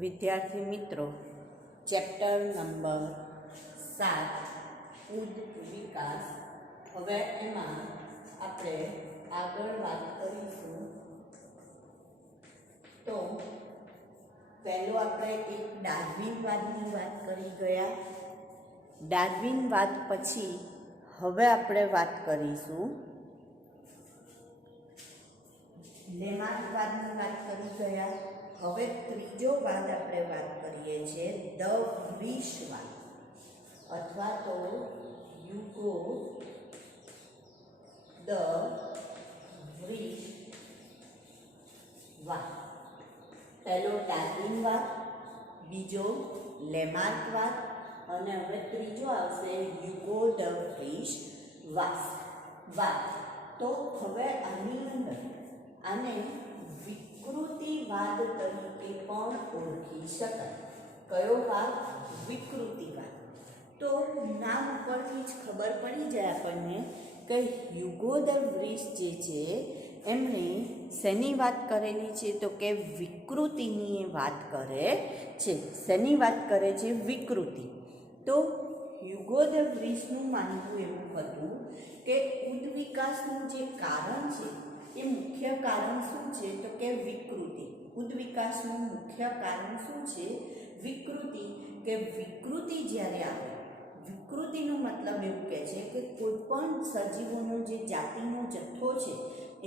વિદ્યાર્થી મિત્રો, chapter number 7 ઉદ વિકાસ. હવે એમાં આપણે આગળ વાત કરીશું. તો પહેલો આપણે એક ડાર્વિનવાદની વાત કરી ગયા. ડાર્વિનવાદ પછી હવે આપણે વાત કરીશું લેમાર્કવાદની વાત કરી ગયા. હવે ત્રીજો વાદ આપણે વાત કરીએ છીએ ધ વ્રીશવાદ અથવા તો યુગો ધ વ્રીશવાદ. પહેલો ડાર્વિનવાદ, બીજો લેમાર્કવાદ અને હવે ત્રીજો આવશે યુગો ધ વ્રીશવાદ. તો હવે આની અંદર આને વિકૃતિવાદ તરીકે પણ ઓળખી શકાય. કયો વાદ? વિકૃતિવાદ. તો નામ પરથી જ ખબર પડી જાય આપણને કે યુગો ધ વ્રીશ જે છે એમણે શેની વાત કરેલી છે? તો કે વિકૃતિની વાત કરે છે. શેની વાત કરે છે? વિકૃતિ. તો યુગો ધ વ્રીશનું માનવું એવું હતું કે ઉદ્વિકાસનું જે કારણ છે એ મુખ્ય કારણ શું છે? તો કે વિકૃતિ. ઉદ્વિકાસનું મુખ્ય કારણ શું છે? વિકૃતિ. કે વિકૃતિ જ્યારે આવે, વિકૃતિનો મતલબ એવું કહે છે કે કોઈ પણ સજીવોનો જે જાતિનો જથ્થો છે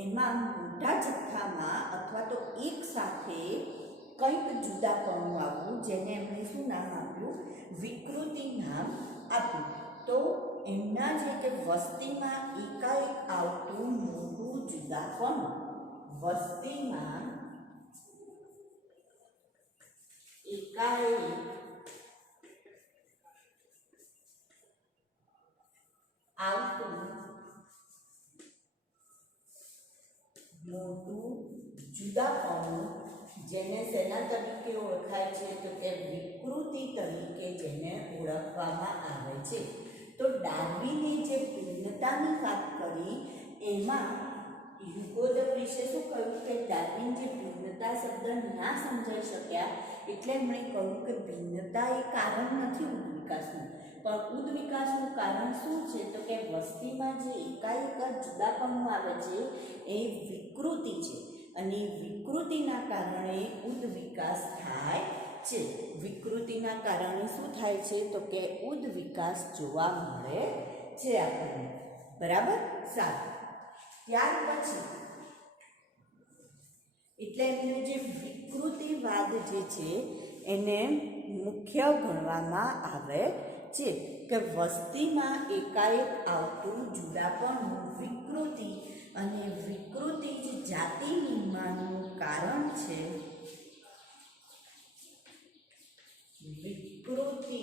એમાં મોટા જથ્થામાં અથવા તો એક સાથે કંઈક જુદાપણું આવવું, જેને એમણે શું નામ આપ્યું? વિકૃતિ નામ આપ્યું. તો એમના જે કે વસ્તીમાં એકાએક આવતું મોટું જુદાપણું, વસ્તીમાં એકાએક આવતું મોટું જુદાપણું, જેને શેના તરીકે ઓળખાય છે? તો કે વિકૃતિ તરીકે જેને ઓળખવામાં આવે છે. તો ડાર્વિને જે ભિન્નતાની વાત કરી એમાં યુગો ધ વ્રીશે શું કહ્યું કે ડાર્વિન જે ભિન્નતા શબ્દ ના સમજાઈ શક્યા એટલે એમણે કહ્યું કે ભિન્નતા એ કારણ નથી ઉદ્વિકાસનું, પણ ઉદ્વિકાસનું કારણ શું છે? તો કે વસ્તીમાં જે એકાએક જુદાપણું આવે છે એ વિકૃતિ છે અને વિકૃતિના કારણે ઉદ્વિકાસ થાય છે. વિકૃતિના કારણે શું થાય છે? તો કે ઉદ્વિકાસ જોવા મળે છે આપણને. બરાબર? સારું. ત્યાર પછી એટલે એમને જે વિકૃતિવાદ જે છે એને મુખ્ય ગણવામાં આવે છે કે વસ્તીમાં એકાએક આવતું જુદાપણું વિકૃતિ, અને વિકૃતિ જ જાતિ નિર્માણનું કારણ છે. વિકૃતિ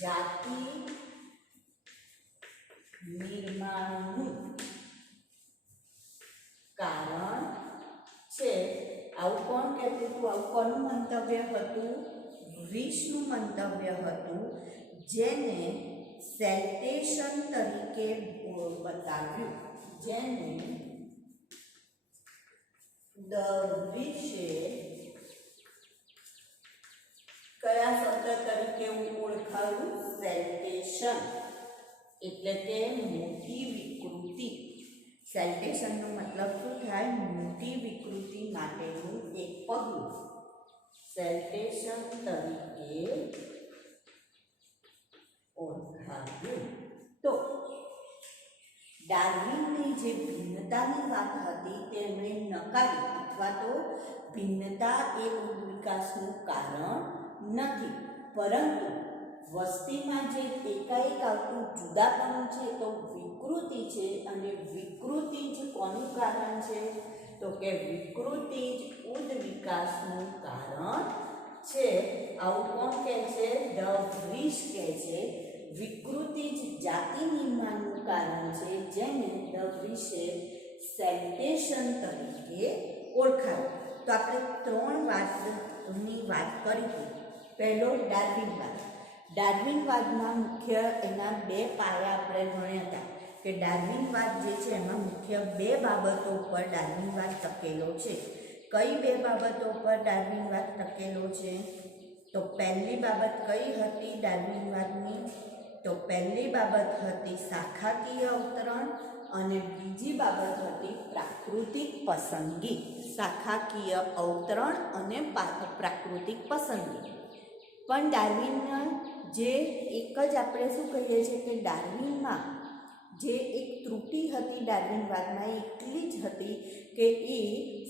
જાતિ નિર્માણનું કારણ છે. આવું કોણ કહેતું હતું? આવું કોનું મંતવ્ય હતું? વ્રીશનું મંતવ્ય હતું, જેને સેલ્ટેશન તરીકે બતાવ્યું. જેને ધ વ્રીશે કયા શબ્દ તરીકે ઓળખાયું? સેલ્ટેશન. એટલે કે મોટી વિકૃતિ. સેલ્ટેશનનો મતલબ શું થાય? મોટી વિકૃતિ માટેનું એક પગલું. સેલ્ટેશન તરીકે ઓળખાયું. તો ડાર્વિનની જે ભિન્નતાની વાત હતી તેમણે નકારી, અથવા તો ભિન્નતા એ ઉદ્વિકાસનું કારણ નથી, પરંતુ વસ્તીમાં જે એકાએક આવતું જુદાપણું છે તો વિકૃતિ છે, અને વિકૃતિ જ કોનું કારણ છે? તો કે વિકૃતિ જ ઉદ્વિકાસનું કારણ છે. આવું કોણ કહે છે? ધ વ્રીશ કહે છે. વિકૃતિ જ જાતિ નિર્માણનું કારણ છે, જેને ધ વ્રીશે સેલ્ટેશન તરીકે ઓળખાયું. તો આપણે ત્રણ વાતની વાત કરી. પહેલો ડાર્વિનવાદ. ડાર્વિનવાદના મુખ્ય એના બે પાયા આપણે ભણ્યા હતા કે ડાર્વિનવાદ જે છે એમાં મુખ્ય બે બાબતો ઉપર ડાર્વિનવાદ ટકેલો છે. કઈ બે બાબતો પર ડાર્વિનવાદ ટકેલો છે? તો પહેલી બાબત કઈ હતી ડાર્વિનવાદની? તો પહેલી બાબત હતી શાખાકીય અવતરણ અને બીજી બાબત હતી પ્રાકૃતિક પસંદગી. શાખાકીય અવતરણ અને પ્રાકૃતિક પસંદગી. પણ ડાર્વિનના જે એક જ આપણે શું કહીએ છીએ કે ડાર્વિનમાં જે એક ત્રુટિ હતી ડાર્વિનવાદમાં એટલી જ હતી કે એ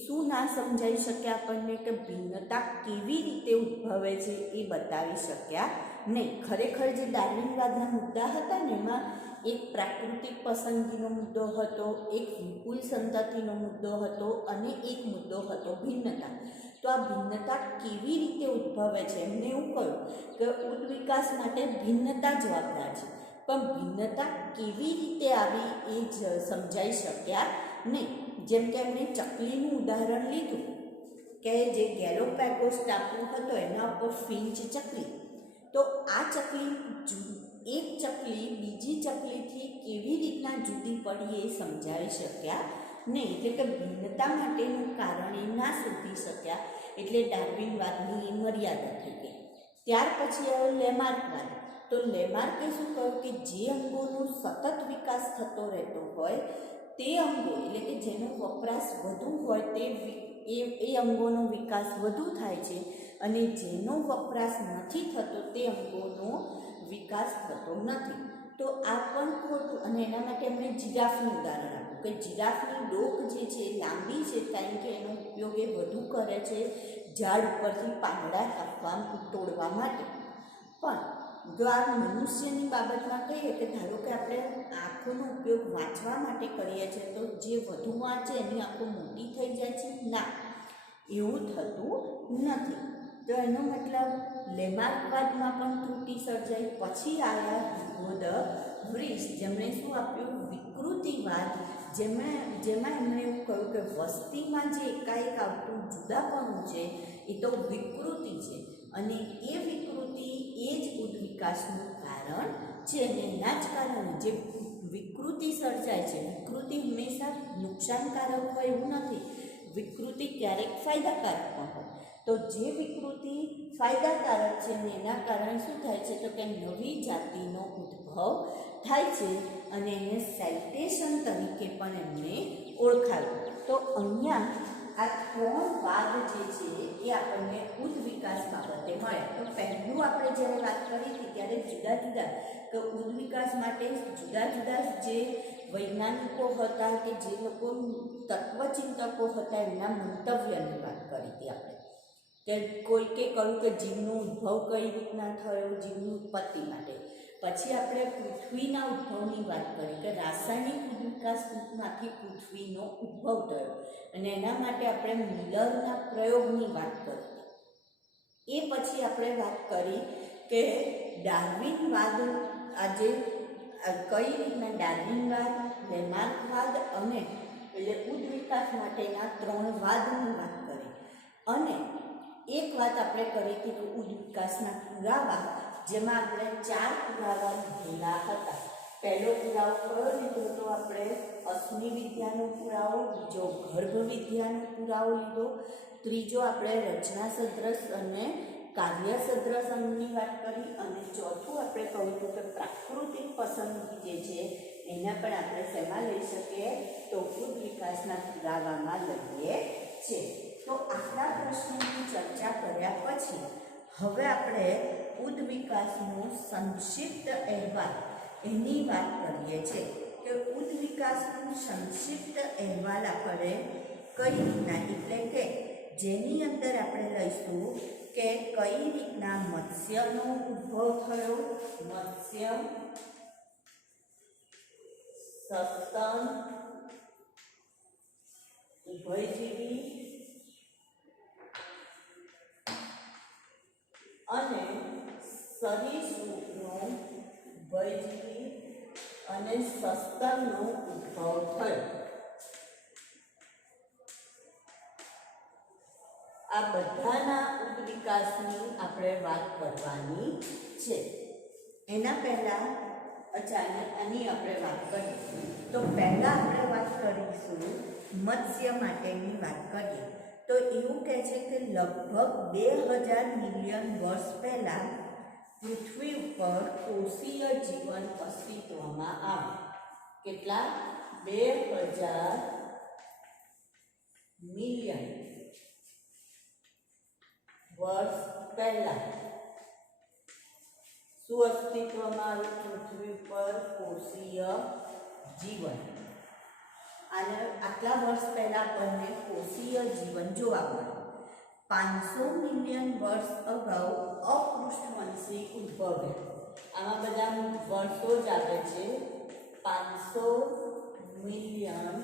શું ના સમજાઈ શક્યા આપણને કે ભિન્નતા કેવી રીતે ઉદ્ભવે છે એ બતાવી શક્યા નહીં. ખરેખર જે ડાર્વિનવાદના મુદ્દા હતા ને એમાં એક પ્રાકૃતિક પસંદગીનો મુદ્દો હતો, એક વિપુલ સંતતિનો મુદ્દો હતો અને એક મુદ્દો હતો ભિન્નતા. તો આ ભિન્નતા કેવી રીતે ઉદ્ભવે છે એમને એવું કહ્યું કે ઉદ્વિકાસ માટે ભિન્નતા જવાબદાર છે, પણ ભિન્નતા કેવી રીતે આવી એ જ સમજાઈ શક્યા નહીં. જેમ કે એમણે ચકલીનું ઉદાહરણ લીધું કે જે ગેલોપેગોસ ટાપુ હતો એના ઉપર ફિંચ ચકલી, તો આ ચકલી એક ચકલી બીજી ચકલીથી કેવી રીતના જુદી પડી એ સમજાવી શક્યા નહીં. એટલે કે ભિન્નતા માટેનું કારણ એ ના શોધી શક્યા, એટલે ડાર્વિનવાદની મર્યાદા થઈ ગઈ. ત્યાર પછી આવ્યો લેમાર્કવાદ. તો લેમાર્કે શું કહ્યું કે જે અંગોનો સતત વિકાસ થતો રહેતો હોય તે અંગો, એટલે કે જેનો વપરાશ વધુ હોય તે એ અંગોનો વિકાસ વધુ થાય છે અને જેનો વપરાશ નથી થતો તે અંગોનો વિકાસ થતો નથી. તો આ પણ ખોટું. અને એના માટે એમણે જીરાફનું ઉદાહરણ આપ્યું કે જીરાફની ડોક જે છે લાંબી છે કારણ કે એનો ઉપયોગ એ વધુ કરે છે ઝાડ ઉપરથી પાંદડા કાપવા તોડવા માટે. પણ જો આ મનુષ્યની બાબતમાં કહીએ કે ધારો કે આપણે આંખોનો ઉપયોગ વાંચવા માટે કરીએ છીએ તો જે વધુ વાંચે એની આંખો મોટી થઈ જાય છે? ના, એવું થતું નથી. તો એનો મતલબ લેમાર્કવાદમાં પણ ત્રુટિ સર્જાઈ. પછી આવ્યા હ્યુગો દ વ્રીસ, જેમણે શું આપ્યું? વિકૃતિવાદ. જેમાં એમણે એવું કહ્યું કે વસ્તીમાં જે એકાએક આવતું જુદાપણું છે એ તો વિકૃતિ છે અને એ વિકૃતિ એ જ ઉદ્વિકાસનું કારણ છે. અને એના જ કારણે જે વિકૃતિ સર્જાય છે, વિકૃતિ હંમેશા નુકસાનકારક હોય એવું નથી, વિકૃતિ ક્યારેક ફાયદાકારક પણ હોય. તો જે વિકૃતિ ફાયદાકારક છે ને એના કારણે શું થાય છે તો કે નવી જાતિનો ઉદ્ભવ થાય છે અને એને સાઇટેશન તરીકે પણ એમને ઓળખાવ્યું. તો અહીંયા આ ત્રણ વાદ જે છે એ આપણને ઉદ્વિકાસ બાબતે મળ્યા. તો પહેલું આપણે જ્યારે વાત કરી હતી ત્યારે જુદા જુદા કે ઉદ્વિકાસ માટે જુદા જુદા જે વૈજ્ઞાનિકો હતા કે જે લોકો તત્વચિંતકો હતા એમના મંતવ્યની વાત કરી હતી આપણે. કે કોઈકે કહ્યું કે જીવનો ઉદ્ભવ કઈ રીતના થયો, જીવની ઉત્પત્તિ માટે. પછી આપણે પૃથ્વીના ઉદ્ભવની વાત કરી કે રાસાયણિક ઉદ્વિકાસમાંથી પૃથ્વીનો ઉદ્ભવ થયો અને એના માટે આપણે મિલરના પ્રયોગની વાત કરી. એ પછી આપણે વાત કરી કે ડાર્વિનવાદ, આજે કઈ રીતના ડાર્વિનવાદ, લેમાર્કવાદ અને એટલે ઉદ્વિકાસ માટેના ત્રણ વાદની વાત કરી. અને એક વાત આપણે કરી હતી કે ઉદ્વિકાસના પુરાવા, જેમાં આપણે 4 પુરાવા લીધેલા હતા. પહેલો પુરાવો કયો લીધો તો આપણે અશ્મિ વિદ્યાનો પુરાવો, બીજો ગર્ભ વિદ્યાનો પુરાવો લીધો, ત્રીજો આપણે રચના સદ્રશ અને કાર્ય સદ્રશ અંગની વાત કરી અને ચોથું આપણે કહ્યું હતું કે પ્રાકૃતિક પસંદગી જે છે એના પણ આપણે શેમાં લઈ શકીએ તો ઉદ્વિકાસના પુરાવામાં લઈએ છીએ. તો આટલા પ્રશ્નોની ચર્ચા કર્યા પછી હવે આપણે ઉદ્વિકાસનો સંક્ષિપ્ત અહેવાલ એની વાત કરીએ છીએ કે ઉદ્વિકાસનો સંક્ષિપ્ત અહેવાલ આપણે કઈ રીતના, એટલે કે જેની અંદર આપણે લઈશું કે કઈ રીતના મત્સ્યનો ઉદ્ભવ થયો, મત્સ્ય, સસ્તન, ઉભયજીવી અને સરીસૃપનો, ઉભયજીવી અને સસ્તનનો ઉદ્ભવ થયો. આ બધાના ઉદ્વિકાસની આપણે વાત કરવાની છે. એના પહેલાં આની આપણે વાત કરીશું. તો પહેલાં આપણે વાત કરીશું મત્સ્ય માટેની વાત કરીએ તો એવું કહે છે કે લગભગ 2000 મિલિયન વર્ષ પહેલા પૃથ્વી ઉપર કોષીય જીવન અસ્તિત્વમાં આવ્યું. કેટલા? 2000 મિલિયન વર્ષ પહેલા શું અસ્તિત્વમાં આવ્યું? પૃથ્વી પર કોષીય જીવન. અને આટલા વર્ષ પહેલા આપણને કોષીય જીવન જોવા મળ્યું. 500 મિલિયન વર્ષ અગાઉ અપૃષ્ઠવંશી ઉદ્ભવ્યા. આમાં બધા વર્ષો જ આવે છે. 500 મિલિયન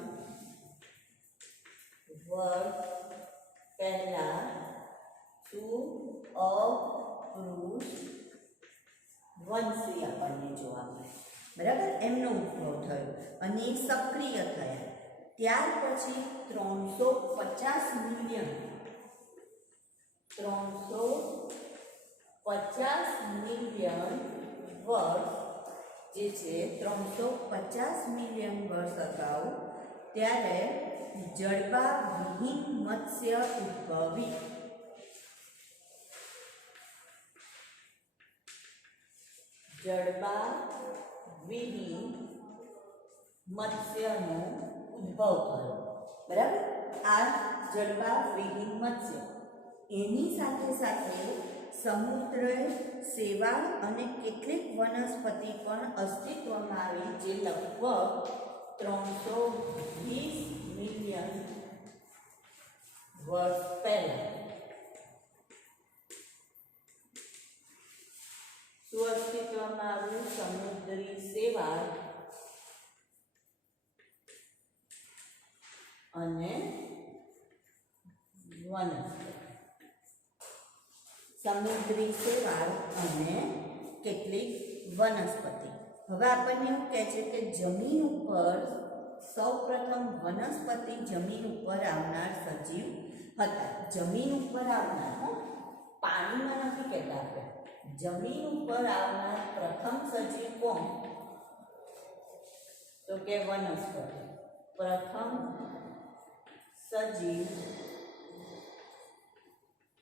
વર્ષ પહેલા શું અપૃષ્ઠવંશી આપણને જોવા મળે. બરાબર, એમનો ઉદ્ભવ થયો અને સક્રિય થયા. ત્યાર પછી 350 મિલિયન વર્ષ જે છે 350 મિલિયન વર્ષ અગાઉ ત્યારે જડબા વિહીન મત્સ્ય ઉદ્ભવી. જડબા વિહીન મત્સ્યનો ઉદ્ભવ થયો. બરાબર, આ જડબા વિહીન મત્સ્ય એની સાથે સાથે સમુદ્ર, શેવાળ અને કેટલીક વનસ્પતિ પણ અસ્તિત્વમાં આવી, જે લગભગ 320 મિલિયન વર્ષ પહેલા શું અસ્તિત્વમાં આવ્યું? સમુદ્રી શેવાળ અને વનસ્પતિ. સમુદ્રી શેવાળ અને કેટલીક વનસ્પતિ. હવે આપણને એવું કહે છે કે જમીન ઉપર સૌપ્રથમ વનસ્પતિ જમીન ઉપર આવનાર સજીવ હતા. જમીન ઉપર આવનાર, પાણીમાં નથી કહેતા આપણે. જમીન ઉપર આવનાર પ્રથમ સજીવ કોણ? તો કે વનસ્પતિ. પ્રથમ સજીવ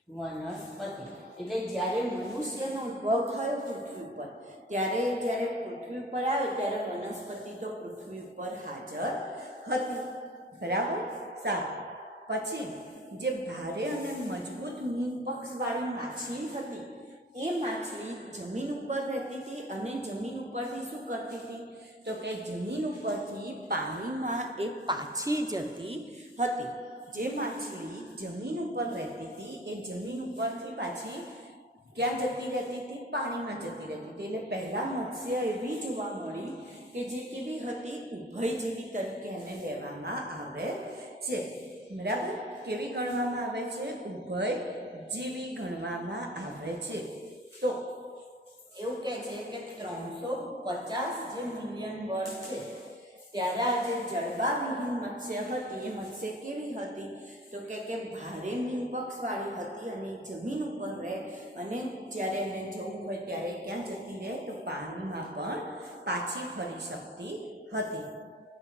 વનસ્પતિ. એટલે જ્યારે મનુષ્યનો ઉદ્ભવ થયો પૃથ્વી પર, ત્યારે જ્યારે પૃથ્વી પર આવે ત્યારે વનસ્પતિ તો પૃથ્વી પર હાજર હતી. બરાબર, સારું. પછી જે ભારે અને મજબૂત મીનપક્ષવાળી માછલી હતી, એ માછલી જમીન ઉપર રહેતી હતી અને જમીન ઉપરથી શું કરતી હતી? તો કે જમીન ઉપરથી પાણીમાં એ પાછી જતી હતી. જે માછલી જમીન ઉપર રહેતી હતી એ જમીન ઉપરથી પાછી ક્યાં જતી રહેતી હતી? પાણીમાં જતી રહેતી હતી. એટલે પહેલા મત્સ્ય એવી જોવા મળી કે જે કેવી હતી? ઉભયજીવી તરીકે એને લેવામાં આવે છે. બરાબર, કેવી ગણવામાં આવે છે? ઉભયજીવી ગણવામાં આવે છે. તો એવું કહે છે કે 350 જે મિલિયન વર્ષ છે ત્યારે આ જે જડબાવિહીન મત્સ્ય હતી એ મત્સ્ય કેવી હતી? તો કે ભારે મીનપક્ષવાળી હતી અને જમીન ઉપર રહે અને જ્યારે એને જવું હોય ત્યારે ક્યાં જતી રહે? તો પાણીમાં પણ પાછી ફરી શકતી હતી.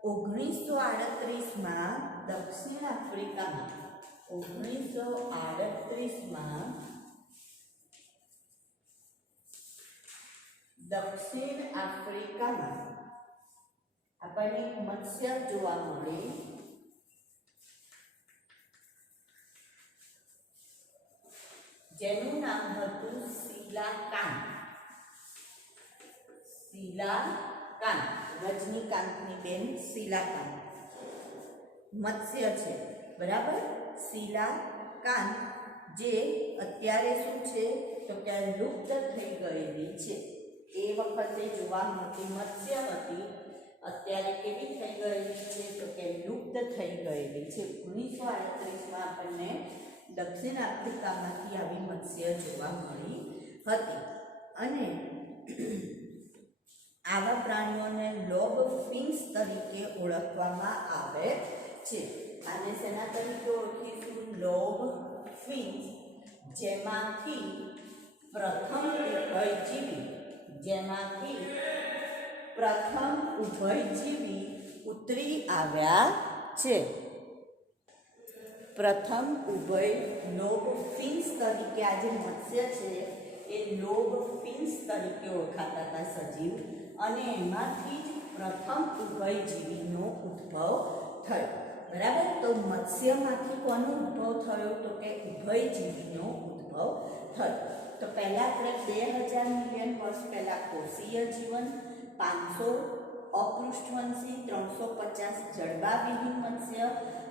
1938માં દક્ષિણ આફ્રિકામાં 1938માં દક્ષિણ આફ્રિકામાં આપણને મત્સ્ય જોવા મળે જેનું નામ હતું શીલાકાંત. શીલાકાંત, રજનીકાંતની બેન શીલાકાંત મત્સ્ય છે. બરાબર, શીલાકાંત જે અત્યારે શું છે? તો કે લુપ્ત થઈ ગયેલી છે. એ વખતે જોવા મળતી મત્સ્ય હતી, અત્યારે કેવી થઈ ગયેલી છે? તો કે લુપ્ત થઈ ગયેલી છે. 1938માં આપણને દક્ષિણ આફ્રિકામાંથી આવી મત્સ્ય જોવા મળી હતી. અને આવા પ્રાણીઓને લોબ ફિન્સ તરીકે ઓળખવામાં આવે છે. આને શેના તરીકે ઓળખીશું? Lobe fins. જેમાંથી પ્રથમ ઉભયજીવી ઉતરી આવ્યા છે. પ્રથમ ઉભય લોબ ફિન્સ તરીકે આ જે મત્સ્ય છે એ લોબ ફિન્સ તરીકે ઓળખાતા હતા સજીવ, અને એમાંથી જ પ્રથમ ઉભયજીવીનો ઉદ્ભવ થયો. બરાબર. તો મત્સ્યમાંથી કોનો ઉદ્ભવ થયો? તો કે ઉભયજીવીનો ઉદ્ભવ થયો. તો પહેલાં આપણે 2000 મિલિયન વર્ષ પહેલાં કોષીય જીવન, 500 અપૃષ્ઠવંશી, 350 જડબાવિહીન મત્સ્ય,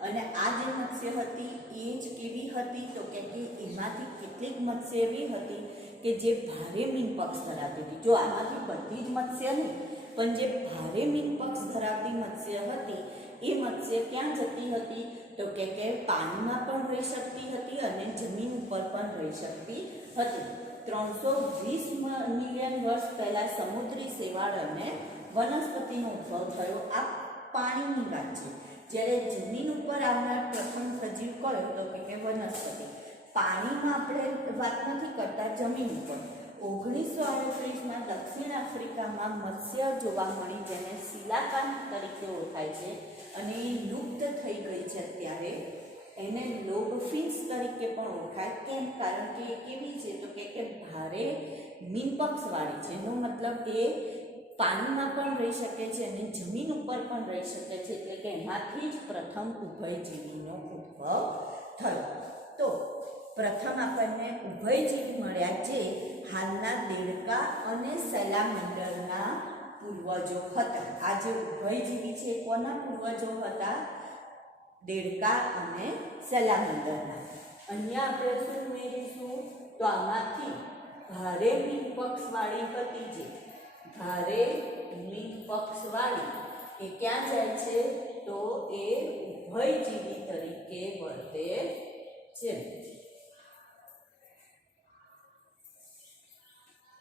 અને આ જે મત્સ્ય હતી એ જ કેવી હતી? તો કે એમાંથી કેટલીક મત્સ્ય એવી હતી કે જે ભારે મીનપક્ષ ધરાવતી હતી. જો આમાંથી બધી જ મત્સ્ય નહીં, પણ જે ભારે મીનપક્ષ ધરાવતી મત્સ્ય હતી એ મત્સ્ય ક્યાં જતી હતી? તો કે પાણીમાં પણ રહી શકતી હતી અને જમીન ઉપર પણ રહી શકતી હતી. 320 મિલિયન વર્ષ પહેલાં સમુદ્રી શેવાળ અને વનસ્પતિનો ઉદ્ભવ થયો. આ પાણીની વાત છે. જ્યારે જમીન ઉપર આવનાર પ્રથમ સજીવ કયો? તો કે વનસ્પતિ. પાણીમાં આપણે વાત નથી કરતા, જમીન ઉપર. 1938માં દક્ષિણ આફ્રિકામાં મત્સ્ય જોવા મળી, જેને શિલાકાંત તરીકે ઓળખાય છે, અને એ લુપ્ત થઈ ગઈ છે અત્યારે. એને લોબફિન્સ તરીકે પણ ઓળખાય. કેમ? કારણ કે એ કેવી છે? તો કે ભારે મીનપક્ષવાળી છે. એનો મતલબ એ પાણીમાં પણ રહી શકે છે અને જમીન ઉપર પણ રહી શકે છે. એટલે કે એમાંથી જ પ્રથમ ઉભયજીવીનો ઉદ્ભવ થયો. તો પ્રથમ આપણને ઉભયજીવી મળ્યા જે હાલના દેડકા અને સેલામેન્ડરના પૂર્વજો હતા. આ જે ઉભયજીવી છે કોના પૂર્વજો હતા? દેડકા અને સેલામેન્ડરના. અહીંયા આપણે શું ઉમેરીશું? તો આમાંથી ભારે મીનપક્ષવાળી હતી, જે ભારે મીનપક્ષવાળી એ ક્યાં જાય છે? તો એ ઉભયજીવી તરીકે વર્તે છે.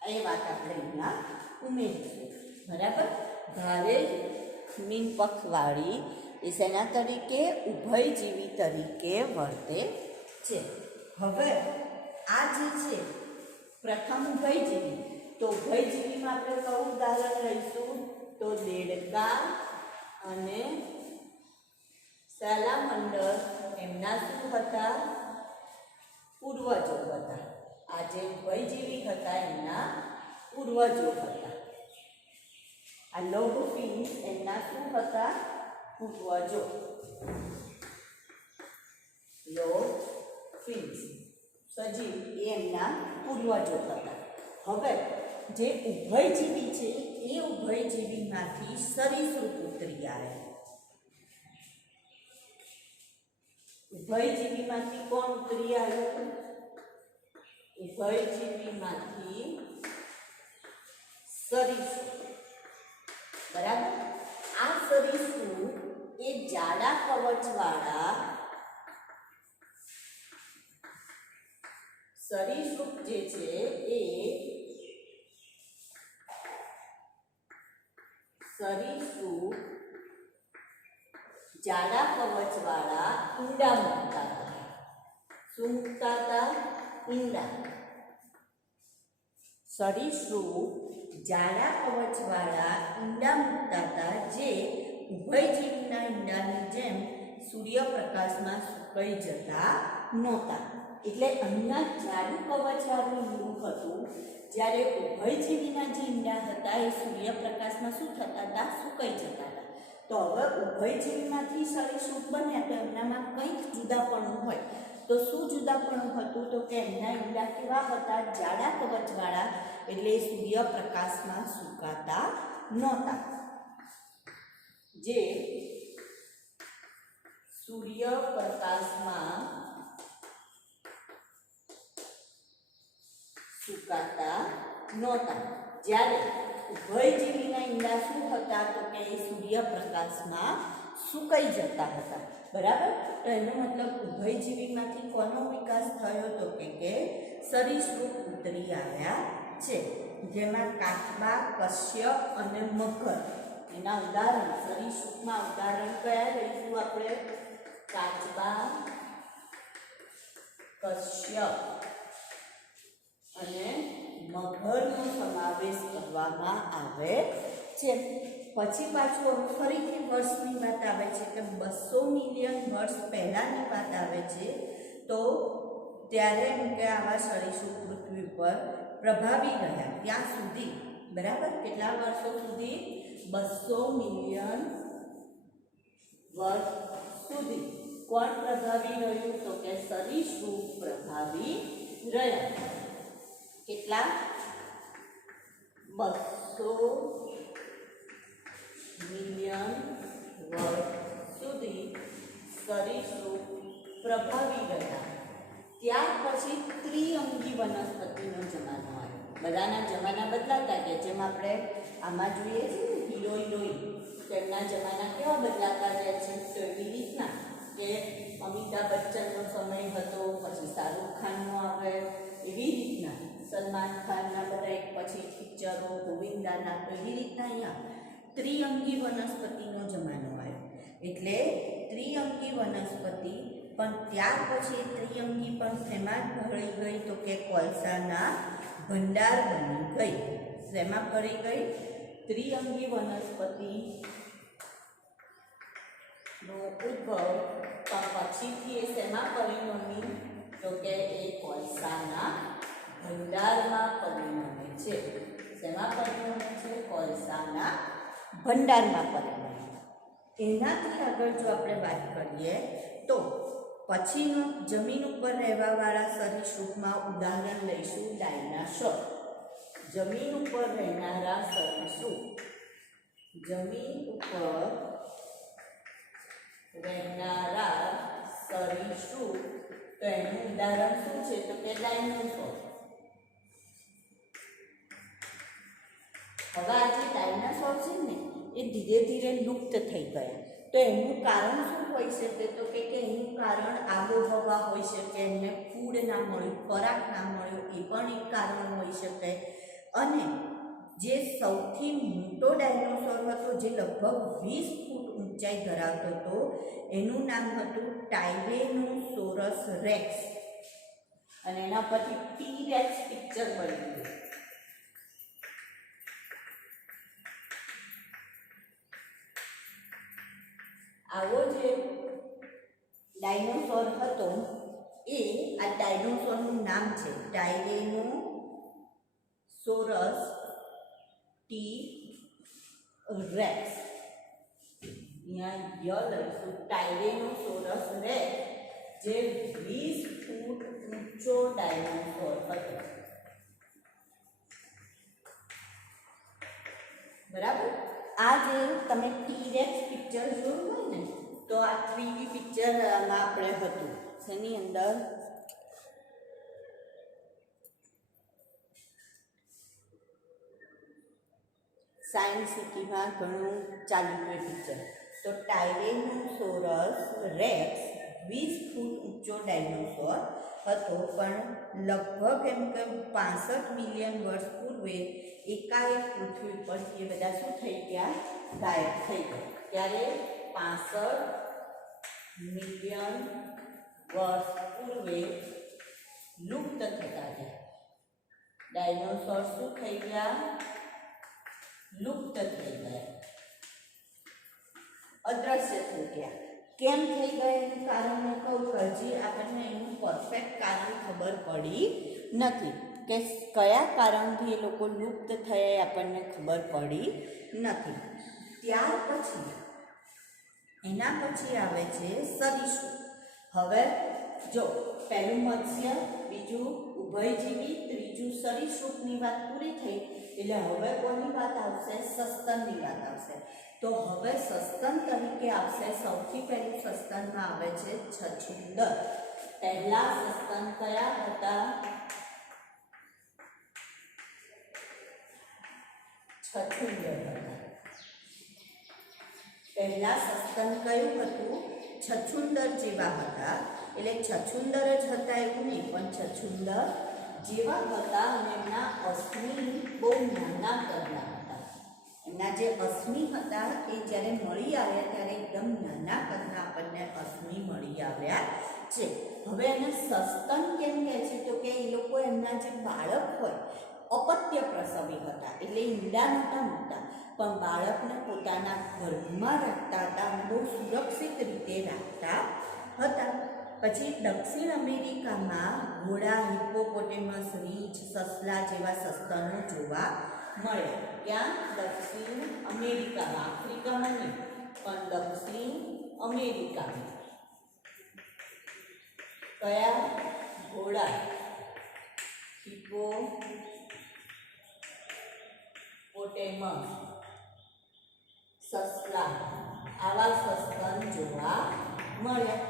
એ વાત આપણે અહીંયા ઉમેરીશું. બરાબર. ભારે મીનપક્ષવાળી એ શેના તરીકે? ઉભયજીવી તરીકે વર્તે છે. હવે આ જે છે પ્રથમ ઉભયજીવી, તો ઉભયજીવીમાં આપણે કયું ઉદાહરણ લઈશું? તો દેડકા અને સેલામંડર એમના શું હતા? પૂર્વજો હતા. આ જે ઉભયજીવી હતા એમના પૂર્વજો હતા. આ લોબફિન્સ એમના શું હતા? પૂર્વજો. લોબફિન્સ સજીવ એ એમના પૂર્વજો હતા. હવે જે ઉભયજીવી છે એ ઉભયજીવીમાંથી સરીસૃપ ઉતરી આવે. ઉભયજીવીમાંથી કોણ ઉતરી આવ્યું? ઉભયજીવીમાંથી સરીસૃપ. બરાબર. આ સરીસૃપ એ જાડા કવચવાળા સરીસૃપ જે છે એ સરીસૃપ જાડા કવચવાળા ઈંડા મૂકતા હતા. શું મૂકતા હતા? ઈંડા. સરીસૃપ જાડા કવચવાળા ઈંડા મૂકતા હતા, જે ઉભયજીવીના ઈંડાની જેમ સૂર્યપ્રકાશમાં સુકાઈ જતા નહોતા. એટલે અહીંયા જાડું કવચવાળું ઈંડું હતું, જ્યારે ઉભયજીવીના જે ઈંડા હતા એ સૂર્યપ્રકાશમાં શું થતા હતા? સુકાઈ જતા હતા. તો હવે ઉભયજીવીમાંથી સરીસૃપ બન્યા તો એમનામાં કંઈક જુદાપણું હોય. તો શું જુદાપણું હતું? તો કે એમના ઈંડા કેવા હતા? જાડા કવચવાળા, એટલે સૂર્યપ્રકાશમાં સુકાતા નહોતા. જે સૂર્યપ્રકાશમાં સુકાતા નહોતા. જ્યારે ઉભયજીવીના ઈંડા શું હતા? તો કે એ સૂર્યપ્રકાશમાં સુકાઈ જતા હતા. બરાબર. તો એનો મતલબ ઉભયજીવીમાંથી કોનો વિકાસ થયો? તો કે સરીસૃપ ઉતરી આવ્યા છે, જેમાં કાચબા, કશ્યપ અને મગર એના ઉદાહરણ. સરીસૃપમાં ઉદાહરણ કયા લઈશું આપણે? કાચબા, કશ્યપ અને મગરનો સમાવેશ કરવામાં આવે છે. પછી પાછું ફરીથી વર્ષની વાત આવે છે કે 200 મિલિયન વર્ષ પહેલાંની વાત આવે છે. તો ત્યારે એમ કે આવા સરીસૃપ પૃથ્વી પર પ્રભાવી રહ્યા ત્યાં સુધી, બરાબર, કેટલા વર્ષો સુધી? 200 મિલિયન વર્ષ સુધી. કોણ પ્રભાવી રહ્યું? તો કે સરીસૃપ પ્રભાવી રહ્યા. કેટલા? 200 મિલિયન વર્ષ સુધી સરીસૃપ પ્રભાવી રહ્યા. ત્યાર પછી ત્રિઅંગી વનસ્પતિનો જમાનો આવ્યો. બધાના જમાના બદલાતા ગયા. જેમ આપણે આમાં જોઈએ છીએ ને હીરો હિરોઈન, તેમના જમાના કેવા બદલાતા ગયા છે. તો એવી રીતના કે અમિતાભ બચ્ચનનો સમય હતો, પછી શાહરુખ ખાનનો આવે, એવી રીતના સલમાન ખાનના બધા એક પછી પિક્ચરો, ગોવિંદાના, તો એવી રીતના અહીંયા ત્રિઅંગી વનસ્પતિનો જમાનો આવ્યો. એટલે ત્રિઅંગી વનસ્પતિ, પણ ત્યાર પછી ત્રિઅંગી પણ શેમાં ભળી ગઈ? તો કે કોલસાના ભંડાર બની ગઈ. શેમાં ભળી ગઈ? ત્રિઅંગી વનસ્પતિનો ઉદ્ભવ પણ પછીથી એ શેમાં પરિણમી? તો કે એ કોલસાના ભંડારમાં પરિણમે છે. શેમાં પરિણમે છે? કોલસાના ભંડારમાં પરિણમે. એનાથી આગળ જો આપણે વાત કરીએ તો પછીનો જમીન ઉપર રહેવાવાળા સરીસૃપમાં ઉદાહરણ લઈશું ડાયનાસોર. જમીન ઉપર રહેનારા સરીસૃપ, જમીન ઉપર રહેનારા સરીસૃપ, તો એનું ઉદાહરણ શું છે? તો કે ડાયનાસોર. હવે આ જે ડાયનાસોર છે ને એ ધીરે ધીરે લુપ્ત થઈ ગયા. તો એનું કારણ શું હોઈ શકે? તો કે એનું કારણ આબોહવા હોઈ શકે, એમને ફૂડ ના મળ્યું, ખોરાક ના મળ્યો, એ પણ એક કારણ હોઈ શકે. અને જે સૌથી મોટો ડાયનોસોર હતો, જે લગભગ 20 ફૂટ ઊંચાઈ ધરાવતો હતો, એનું નામ હતું ટાયરેનોસોરસ રેક્સ. અને એના પરથી ટી-રેક્સ પિક્ચર બની ગયું. આવો જે ડાયનોસોર હતો એ આ ડાયનોસોરનું નામ છે ટાયરેનોસોરસ ટી-રેક્સ. અહીંયા ય લઈશું ટાયરેનોસોરસ રેક્સ, જે 20 ફૂટ ઊંચો ડાયનોસોર હતો. બરાબર. આ જે તમે ટી-રેક્સ પિક્ચર જોયું હોય ને, તો આ 3D પિક્ચરમાં આપણે હતું. શેની અંદર? સાયન્સ સિટીમાં ઘણું ચાલ્યું પિક્ચર. તો ટાયરેનોસોરસ રેક્સ 20 ફૂટ ઊંચો ડાયનોસોર હતો, પણ લગભગ એમ કે 65 મિલિયન વર્ષ પૂર્વે એકાએક પૃથ્વી પરથી એ બધા શું થઈ ગયા? ગાયબ થઈ ગયા. ત્યારે 65 મિલિયન વર્ષ પૂર્વે લુપ્ત થતા ગયા ડાયનોસોર શું થઈ ગયા? લુપ્ત થઈ ગયા, અદ્રશ્ય થઈ ગયા. કેમ થઈ ગયા એનું કારણ હું કહું કે હજી આપણને એનું પરફેક્ટ કારણ ખબર પડી નથી કે કયા કારણથી એ લોકો લુપ્ત થયા, આપણને ખબર પડી નથી. ત્યાર પછી એના પછી આવે છે સરીસૃપ. હવે જો પહેલું મત્સ્ય, બીજું ઉભયજીવી, ત્રીજું સરીસૃપની વાત પૂરી થઈ. એટલે હવે કોની વાત આવશે? સસ્તનની વાત આવશે. તો હવે સસ્તન તરીકે આવશે. સૌથી પહેલું સસ્તનમાં આવે છે છછુંદર. પહેલા સસ્તન કયા હતા? છછુંદર હતા. પહેલા સસ્તન કયું હતું? છછુંદર જેવા હતા. એટલે છછુંદર જ હતા એવું નહીં, પણ છછુંદર જેવા હતા અને એમના અસ્થિ બહુ નાના કદના હતા. એમના જે અસ્થિ હતા એ જ્યારે મળી આવ્યા ત્યારે એકદમ નાના કદના આપણને અસ્થિ મળી આવ્યા છે. હવે એને સસ્તન કેમ કહે છે? તો કે એ લોકો એમના જે બાળક હોય, અપત્ય અંત્યપ્રસવી હતા, એટલે ઈંડા નહોતા મૂકતા, પણ બાળકને પોતાના ગર્ભમાં રાખતા હતા અને બહુ સુરક્ષિત રીતે રાખતા હતા. પછી દક્ષિણ અમેરિકામાં ઘોડા, હિપ્પોપોટેમસ, રીંછ, સસલા જેવા સસ્તનો જોવા મળે. ત્યાં દક્ષિણ અમેરિકામાં, આફ્રિકામાં નહીં પણ દક્ષિણ અમેરિકામાં. કયા? ઘોડા, હિપ્પોપોટેમસ, સસલા, આવા સસ્તન જોવા મળ્યા.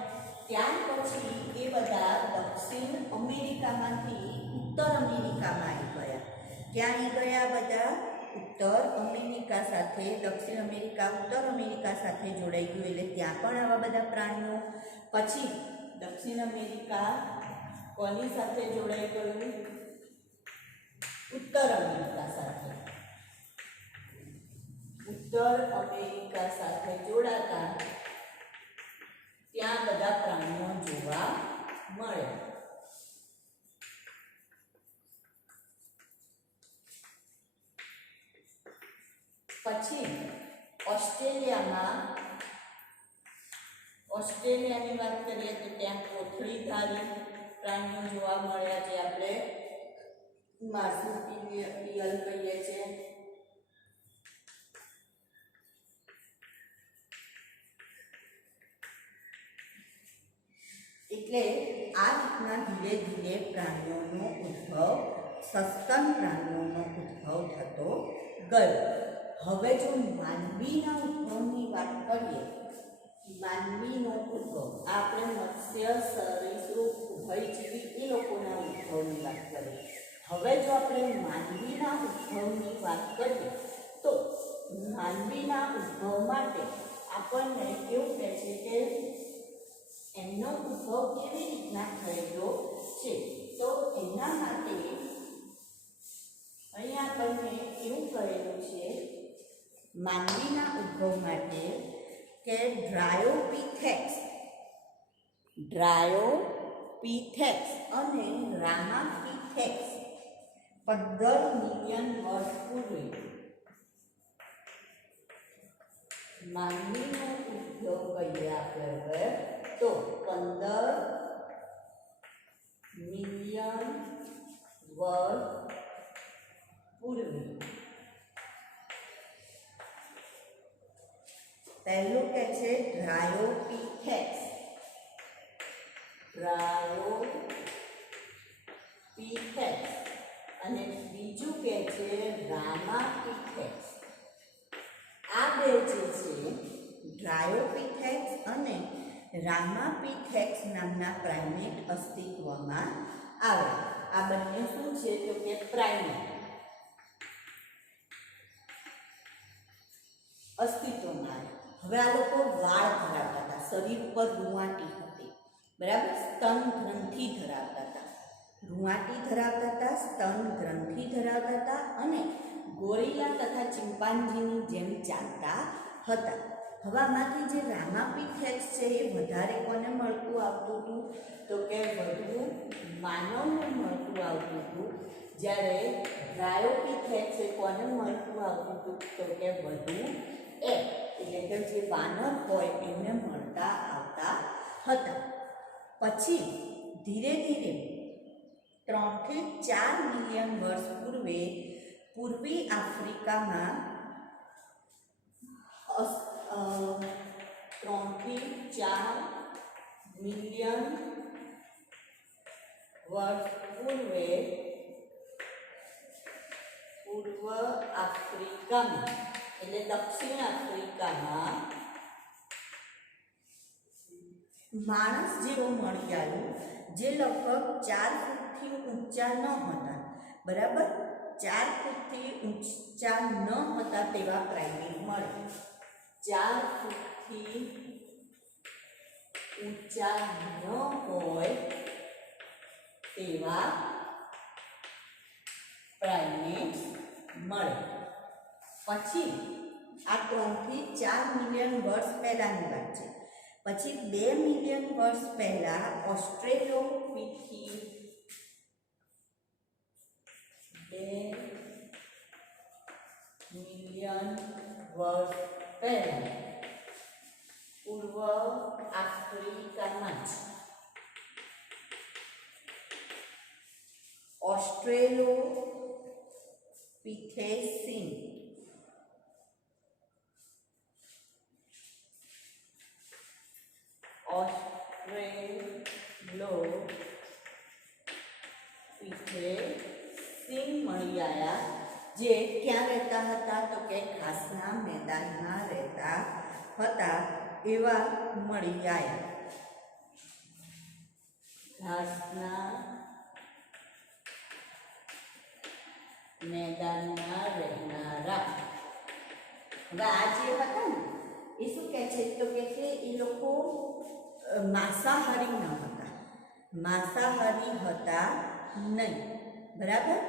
ત્યાર પછી એ બધા દક્ષિણ અમેરિકામાંથી ઉત્તર અમેરિકામાં આવી ગયા. ક્યાં આવી ગયા? બધા ઉત્તર અમેરિકા સાથે, દક્ષિણ અમેરિકા ઉત્તર અમેરિકા સાથે જોડાઈ ગયું, એટલે ત્યાં પણ આવા બધા પ્રાણીઓ. પછી દક્ષિણ અમેરિકા કોની સાથે જોડાઈ ગયું? ઉત્તર અમેરિકા સાથે. ઉત્તર અમેરિકા સાથે જોડાતા ત્યાં બધા પ્રાણીઓ જોવા મળે. પછી ઓસ્ટ્રેલિયાની વાત કરીએ તો ત્યાં કોથળીધારી પ્રાણીઓ જોવા મળ્યા, જે આપણે માર્સુપિયલ કહીએ છીએ. એટલે આ રીતના ધીરે ધીરે પ્રાણીઓનો ઉદ્ભવ, સસ્તન પ્રાણીઓનો ઉદ્ભવ થતો ગયો. હવે જો માનવીના ઉદ્ભવની વાત કરીએ, માનવીનો ઉદ્ભવ, આપણે મત્સ્ય, સરીસૃપ, ઉભયજીવી એ લોકોના ઉદ્ભવની વાત કરીએ. હવે જો આપણે માનવીના ઉદ્ભવની વાત કરીએ તો માનવીના ઉદ્ભવ માટે આપણને કેવું કહે છે કે એમનો ઉદ્ભવ કેવી રીતના થયેલો છે? તો એના માટે અહીંયા આપણને એવું કહેલું છે માનવીના ઉદ્ભવ માટે કે ડ્રાયોપિથેક્સ અને રામાપિથેક્સ 15 મિલિયન વર્ષ પૂર્વે માનવીનો ઉદ્ભવ કહીએ આપણે તો 15 મિલિયન વર્ષ પૂર્વે. પહેલું કે છે ડ્રાયોપિથેક્સ, અને બીજું કે છે રામાપિથેક્સ. આ બે જે છે ડ્રાયોપિથેક્સ અને રામાપિથેક્સ નામના પ્રાઇમેટ અસ્તિત્વમાં આવે. આ બંને શું છે તો કે પ્રાઇમેટ અસ્તિત્વમાં આવે. હવે આ લોકો વાળ ધરાવતા હતા, શરીર ઉપર રૂંવાટી હતી, બરાબર, સ્તન ગ્રંથિ ધરાવતા હતા, રૂંવાટી ધરાવતા હતા, સ્તન ગ્રંથિ ધરાવતા હતા અને ગોરીલા તથા ચિમ્પાન્જીની જેમ ચાલતા હતા. હવે આમાંથી જે રામાપિથેક્સ છે એ વધારે કોને મળતું આવતું હતું તો કે વધુ માનવને મળતું આવતું હતું, જ્યારે ડ્રાયોપિથેક્સ એ કોને મળતું આવતું હતું તો કે વધુ એટલે કે જે વાનર હોય એને મળતા આવતા હતા. પછી ધીરે ધીરે 3 થી 4 મિલિયન વર્ષ પૂર્વે પૂર્વી આફ્રિકામાં 3 થી 4 મિલિયન વર્ષ પૂર્વે પૂર્વ આફ્રિકામાં એટલે દક્ષિણ આફ્રિકામાં માણસ જેવો મળી આવ્યો, જે લગભગ 4 ફૂટથી ઊંચા ન હતા, બરાબર, 4 ફૂટથી ઊંચા ન હતા તેવા પ્રાઇમેટ મળે. 4 ફૂટથી ઊંચા ન હોય તેવા પ્રાઇમેટ મળે. પછી આ 3 થી 4 મિલિયન વર્ષ પહેલાની વાત છે. પછી 2 મિલિયન વર્ષ પહેલા ઓસ્ટ્રેલોપિથિક 2 વર્ષ પહેલા પૂર્વ આફ્રિકામાં જ ઓસ્ટ્રેલોપિથેસીન મળી આવ્યા, જે ક્યાં રહેતા હતા તો કે ઘાસના મેદાનમાં રહેતા હતા એવા મળી આવ્યા. ઘાસના મેદાનમાં રહેનારા. હવે આ જે હતા ને એ શું કહે છે તો કે એ લોકો માંસાહારી ન હતા, માંસાહારી હતા નહીં, બરાબર.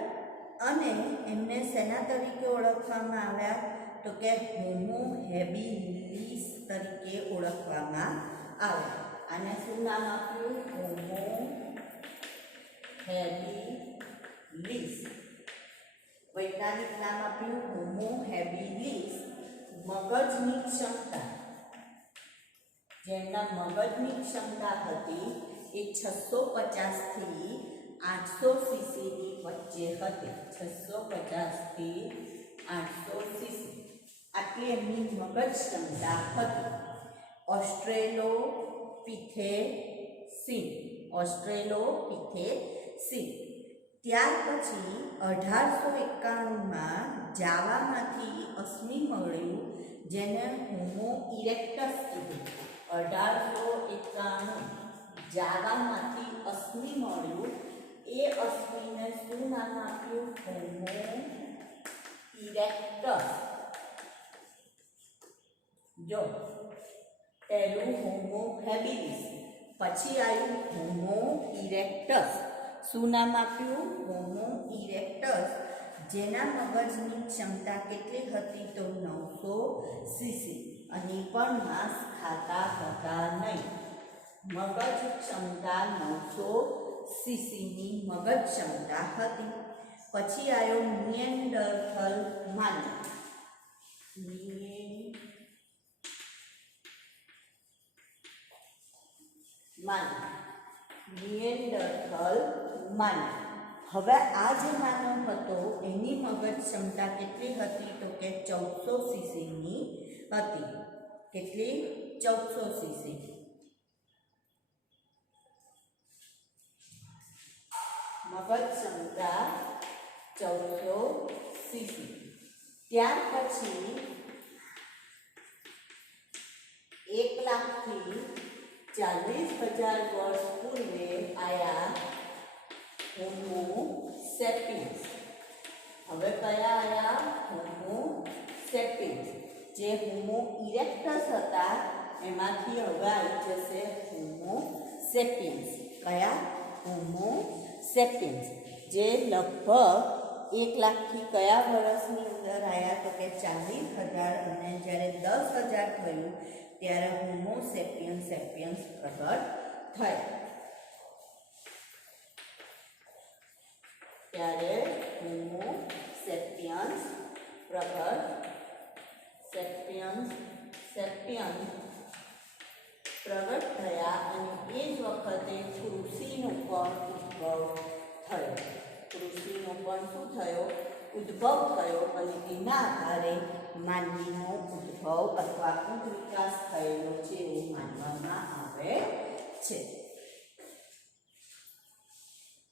અને એમને શેના તરીકે ઓળખવામાં આવ્યા તો કે હોમો હેબિલિસ તરીકે ઓળખવામાં આવ્યા. આને શું નામ આપ્યું? હોમો હેબિલિસ. વૈજ્ઞાનિક નામ આપ્યું હોમો હેબિલિસ. મગજની ક્ષમતા, જેમના મગજની ક્ષમતા હતી એ 650 થી 800 સીસીની વચ્ચે હતી. 650 થી 800 સીસી આટલી એમની મગજ ક્ષમતા હતી. ઓસ્ટ્રેલોપિથેસીન. ત્યાર પછી 1891માં જાવામાંથી અસ્થિ મળ્યું, જેને હોમો ઇરેક્ટસ કીધું. 1891 જાવામાંથી અસ્થિ મળ્યું, એ અસ્થિને શું નામ આપ્યું? હોમો ઇરેક્ટસ. જો પહેલું હોમો હેબિલિસ, પછી આવ્યું હોમો ઇરેક્ટસ. શું નામ આપ્યું? હોમો ઇરેક્ટસ, જેના મગજની ક્ષમતા કેટલી હતી તો 900 સીસી. અને પણ માંસ ખાતા હતા નહીં. મગજ ક્ષમતા 900 સીસીની મગજ ક્ષમતા હતી. પછી આવ્યો નિએન્ડરથલ માનવ. નિએન્ડરથલ માનવ. હવે આ જે માનવ હતો એની મગજ ક્ષમતા કેટલી હતી તો કે 1400 સીસીની હતી. કેટલી? 1400 સીસી. મગજ ક્ષમતા 1400 સીસી. ત્યાર પછી 1 લાખથી 40,000 વર્ષ પૂર્વે આયા હોમો સેપિયન્સ. હવે કયા આયા? હોમો સેપિયન્સ. જે હોમો ઇરેક્ટસ હતા એમાંથી હવે આવી જશે હોમો સેપિયન્સ. કયા? હોમો સેપિયન્સ. જે લગભગ 1 લાખથી કયા વર્ષની અંદર આવ્યા તો કે 40,000. અને જ્યારે 10,000 થયું ત્યારે હોમો સેપિયન્સ પ્રગટ થયા. ત્યારે હોમો સેપિયન્સ પ્રગટ થયા. અને એ જ વખતે કૃષિનો પણ ઉદ્ભવ થયો. કૃષિનો પણ શું થયો? ઉદ્ભવ થયો. અને એના આધારે માનવીનો ઉદ્ભવ અથવા વિકાસ થયેલો છે એવું માનવામાં આવે છે.